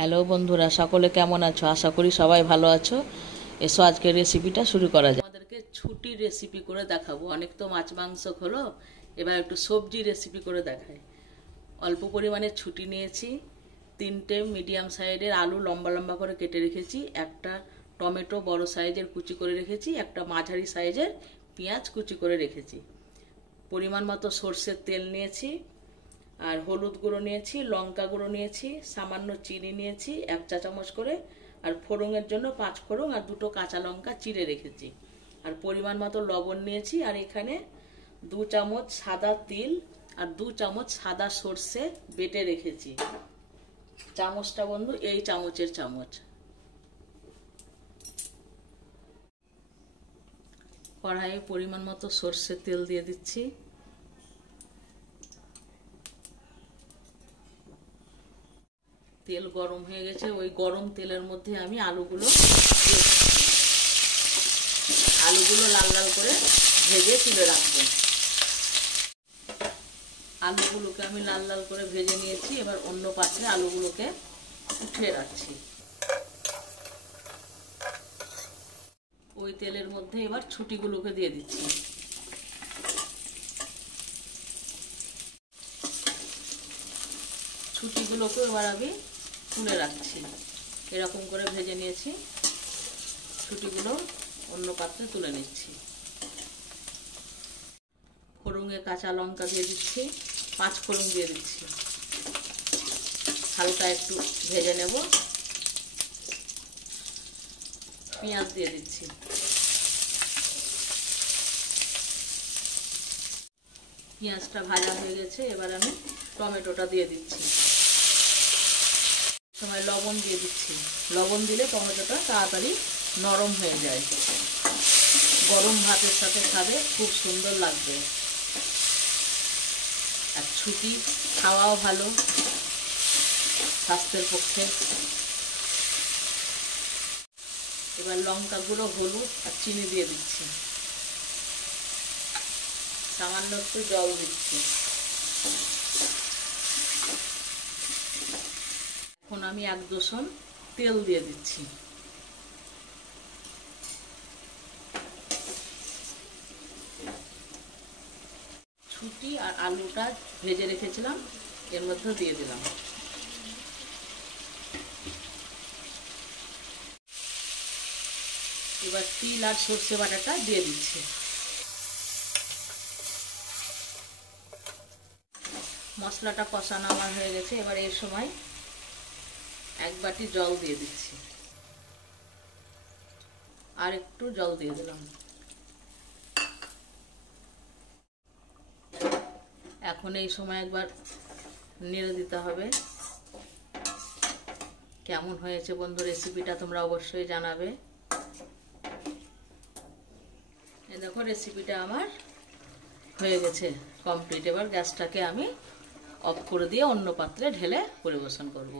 Hello বন্ধুরা, সকলে কেমন আছো? আশা করি সবাই ভালো আছো। এসো আজকের রেসিপিটা শুরু করা যায়। আমাদেরকে ছুটির রেসিপি করে দেখাবো। অনেক তো মাছ মাংস হলো, এবার একটু সবজি রেসিপি করে দেখাই। অল্প পরিমাণে ছুটি নিয়েছি, 3টে মিডিয়াম সাইজের আলু লম্বা লম্বা করে কেটে রেখেছি, একটা টমেটো বড় সাইজের কুচি করে রেখেছি, একটা মাঝারি সাইজের পেঁয়াজ কুচি করে রেখেছি। পরিমাণ মতো সর্ষের তেল নিয়েছি, আর হলুদ গুঁড়ো নিয়েছি, লঙ্কা গুঁড়ো নিয়েছি, সামান্য চিনি নিয়েছি 1 চা চামচ করে, আর ফোড়নের জন্য 5 ফোড়ন আর 2টো কাঁচা লঙ্কা চিড়ে রেখেছি, আর পরিমাণ মতো লবণ নিয়েছি। আর এখানে 2 চামচ সাদা তিল আর 2 চামচ সাদা সর্ষে বেটে রেখেছি। চামচটা বন্ধু এই চামচের চামচ। কড়াইয়ে পরিমাণ মতো সর্ষের তেল দিয়ে দিচ্ছি। তেল গরম হয়ে গেছে, ওই গরম তেলের মধ্যে আমি আলুগুলো লাল লাল করে ভেজে তুলে রাখবো। আলুগুলোকে আমি লাল লাল করে ভেজে নিয়েছি, এবার অন্য পাত্রে আলুগুলোকে উঠিয়ে রাখছি। ওই তেলের মধ্যে এবার ছুটিগুলোকে দিয়ে দিচ্ছি। ছুটিগুলোকে এবার আমি তুলে রাখছি। এরকম করে ভেজে নিয়েছি, ছুটিগুলো অন্য পাত্রে তুলে নিচ্ছি। ফোড়নে কাঁচা লঙ্কা দিয়ে দিচ্ছি, 5 ফোড়ন দিয়ে দিচ্ছি, হালকা একটু ভেজে নেব। পেঁয়াজ দিয়ে দিচ্ছি, পেঁয়াজটা ভাজা হয়ে গেছে, এবার আমি টমেটোটা দিয়ে দিচ্ছি। সময় লবণ দিয়ে দিচ্ছি, লবণ দিলে টমেটোটা তাড়াতাড়ি নরম হয়ে যায়। গরম ভাতের সাথে খাবে খুব সুন্দর লাগবে, আর ছুটি খাওয়াও ভালো স্বাস্থ্যের পক্ষে। এবার লঙ্কা গুঁড়ো, হলুদ আর চিনি দিয়ে দিচ্ছি, সামান্য একটু জল দিচ্ছি। এখন আমি 1 দোসন তেল দিয়ে দিচ্ছি। ছুটি আর আলুটা ভেজে রেখেছিলাম এর মধ্যে দিয়ে দিলাম। এবার তিল আর সর্ষে বাটাটা দিয়ে দিচ্ছি। মশলাটা কষানো আমার হয়ে গেছে, এবার এর সময় 1 বাটি জল দিয়ে দিচ্ছি, আর একটু জল দিয়ে দিলাম। এখন এই সময় একবার নেড়ে দিতে হবে। কেমন হয়েছে বন্ধু রেসিপিটা তোমরা অবশ্যই জানাবে। এই দেখো রেসিপিটা আমার হয়ে গেছে কমপ্লিট। এবার গ্যাসটাকে আমি অফ করে দিয়ে অন্য পাত্রে ঢেলে পরিবেশন করব।